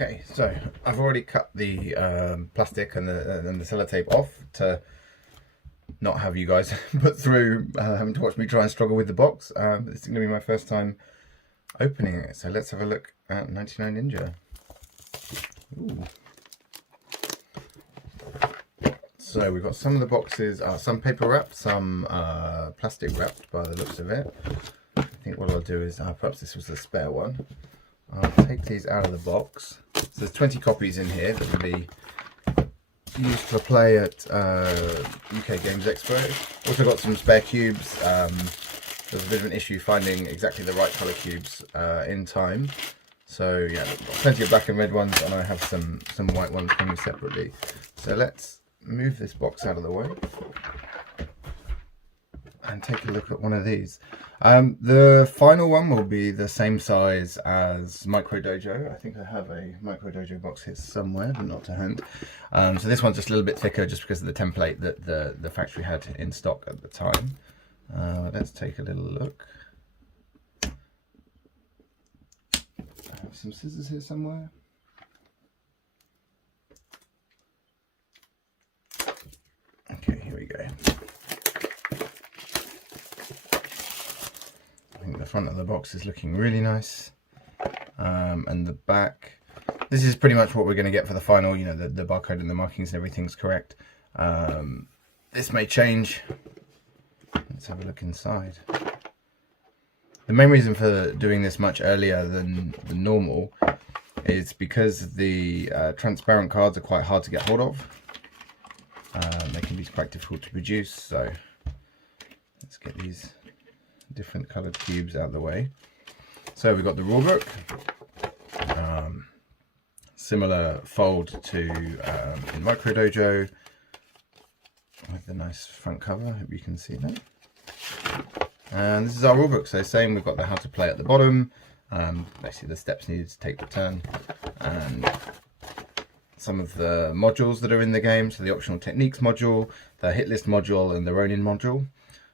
Okay, so I've already cut the plastic and the sellotape off to not have you guys put through having to watch me try and struggle with the box. This is going to be my first time opening it, so let's have a look at 99 Ninja. Ooh. So we've got some of the boxes, some paper wrapped, some plastic wrapped by the looks of it. I think what I'll do is, perhaps this was the spare one. I'll take these out of the box. So there's 20 copies in here that will be used for play at UK Games Expo. Also got some spare cubes. There's a bit of an issue finding exactly the right colour cubes in time. So yeah, got plenty of black and red ones, and I have some white ones coming separately. So let's move this box out of the way and take a look at one of these. The final one will be the same size as Micro Dojo. I think I have a Micro Dojo box here somewhere, but not to hand. So this one's just a little bit thicker just because of the template that the factory had in stock at the time. Let's take a little look. I have some scissors here somewhere. Okay, here we go. I think the front of the box is looking really nice, and the back, this is pretty much what we're going to get for the final. You know, the barcode and the markings and everything's correct. This may change. Let's have a look inside. The main reason for doing this much earlier than normal is because the transparent cards are quite hard to get hold of. They can be quite difficult to produce, so let's get these different coloured cubes out of the way. So we've got the rulebook, similar fold to in Micro Dojo, with the nice front cover. I hope you can see that. And this is our rulebook. So same, we've got the how to play at the bottom, basically the steps needed to take the turn, and some of the modules that are in the game. So the optional techniques module, the hit list module, and the Ronin module,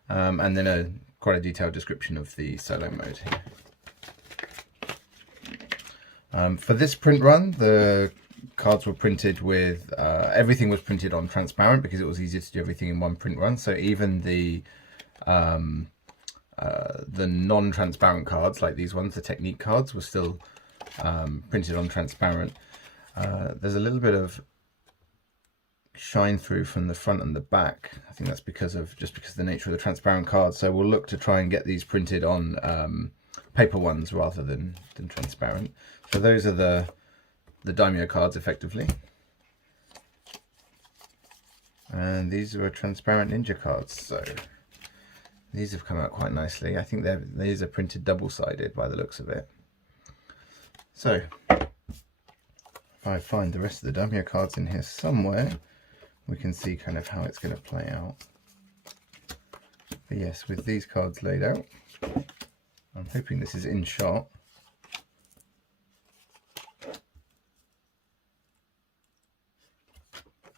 and then quite a detailed description of the solo mode here. For this print run, the cards were printed with, everything was printed on transparent because it was easier to do everything in one print run. So even the non-transparent cards, like these ones, the technique cards, were still printed on transparent. There's a little bit of shine through from the front and the back. I think that's because of the nature of the transparent cards. So we'll look to try and get these printed on paper ones rather than transparent. So those are the daimyo cards effectively. And these are transparent ninja cards. So these have come out quite nicely. I think these are printed double-sided by the looks of it. So if I find the rest of the daimyo cards in here somewhere, we can see kind of how it's going to play out. But yes, with these cards laid out, I'm hoping this is in shot.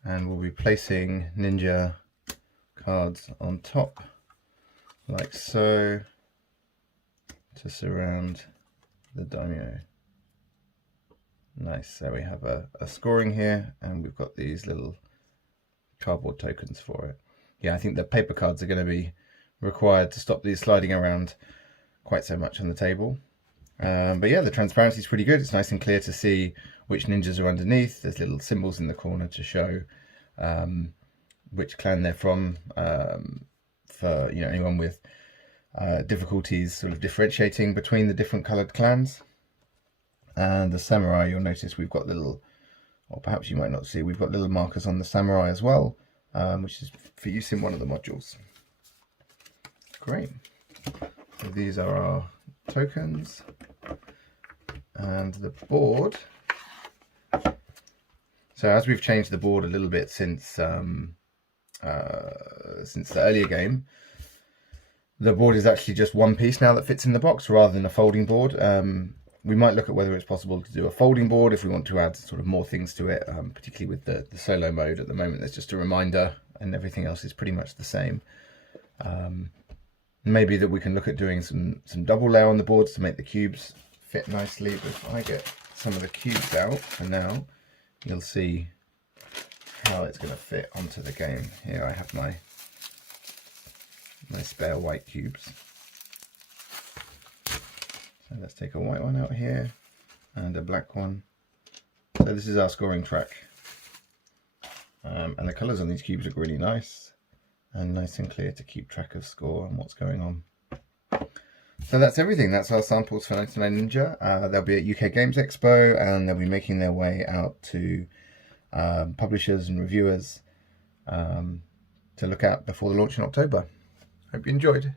And we'll be placing ninja cards on top, like so, to surround the daimyo. Nice, so we have a scoring here, and we've got these little cardboard tokens for it. Yeah, I think the paper cards are going to be required to stop these sliding around quite so much on the table. But yeah, the transparency is pretty good. It's nice and clear to see which ninjas are underneath. There's little symbols in the corner to show which clan they're from, for anyone with difficulties sort of differentiating between the different coloured clans. And the samurai, you'll notice we've got little, or perhaps you might not see, we've got little markers on the samurai as well, which is for use in one of the modules. Great. So these are our tokens. And the board. So as we've changed the board a little bit since the earlier game, the board is actually just one piece now that fits in the box rather than a folding board. We might look at whether it's possible to do a folding board if we want to add sort of more things to it, particularly with the solo mode. At the moment, there's just a reminder and everything else is pretty much the same. Maybe that we can look at doing some double layer on the boards to make the cubes fit nicely. But if I get some of the cubes out for now, you'll see how it's going to fit onto the game. Here I have my spare white cubes. So let's take a white one out here and a black one. So this is our scoring track. And the colours on these cubes look really nice and clear to keep track of score and what's going on. So that's everything. That's our samples for 99 Ninja. They'll be at UK Games Expo and they'll be making their way out to publishers and reviewers to look at before the launch in October. Hope you enjoyed.